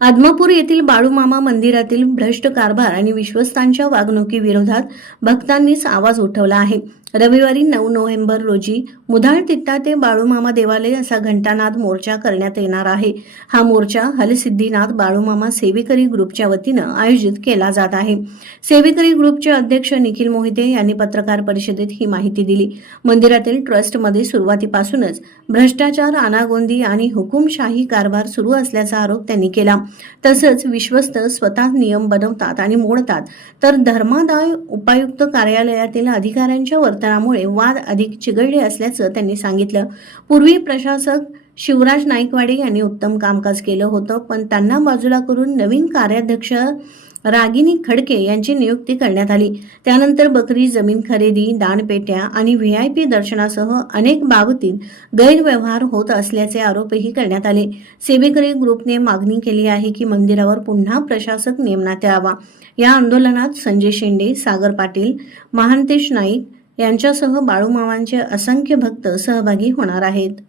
आदमापूर येथील बाळूमामा मंदिरातील भ्रष्ट कारभार आणि विश्वस्तांच्या वागणुकीविरोधात भक्तांनीच आवाज उठवला आहे. रविवारी नऊ नोव्हेंबर रोजी मुधाळ तिट्टा ते बाळूमामा देवालय असा घंटानाद मोर्चा करण्यात येणार आहे. हा मोर्चा हलसिद्धीनाथ बाळूमामा सेवेकरी ग्रुपच्या वतीनं आयोजित केला जात आहे. सेवेकरी ग्रुपचे अध्यक्ष निखिल मोहिते यांनी पत्रकार परिषदेत ही माहिती दिली. मंदिरातील ट्रस्टमध्ये सुरुवातीपासूनच भ्रष्टाचार अनागोंदी आणि हुकुमशाही कारभार सुरू असल्याचा आरोप त्यांनी केला. तसंच विश्वस्त स्वतः नियम बनवतात आणि मोडतात. तर धर्मादाय उपायुक्त कार्यालयातील अधिकाऱ्यांच्या वर्तनामुळे वाद अधिक चिघळले असल्याचं त्यांनी सांगितलं. पूर्वी प्रशासक शिवराज नाईकवाडे यांनी उत्तम कामकाज केलं होतं पण त्यांना बाजूला करून नवीन कार्याध्यक्ष रागिनी खडके यांची नियुक्ती करण्यात आली. त्यानंतर बकरी जमीन खरेदी दानपेट्या आणि व्ही आय पी दर्शनासह अनेक बाबतीत गैरव्यवहार होत असल्याचे आरोपही करण्यात आले. सेवेकरी ग्रुपने मागणी केली आहे की मंदिरावर पुन्हा प्रशासक नेमण्यात यावा. या आंदोलनात संजय शेंडे सागर पाटील महांतेश नाईक यांच्यासह बाळूमामांचे असंख्य भक्त सहभागी होणार आहेत.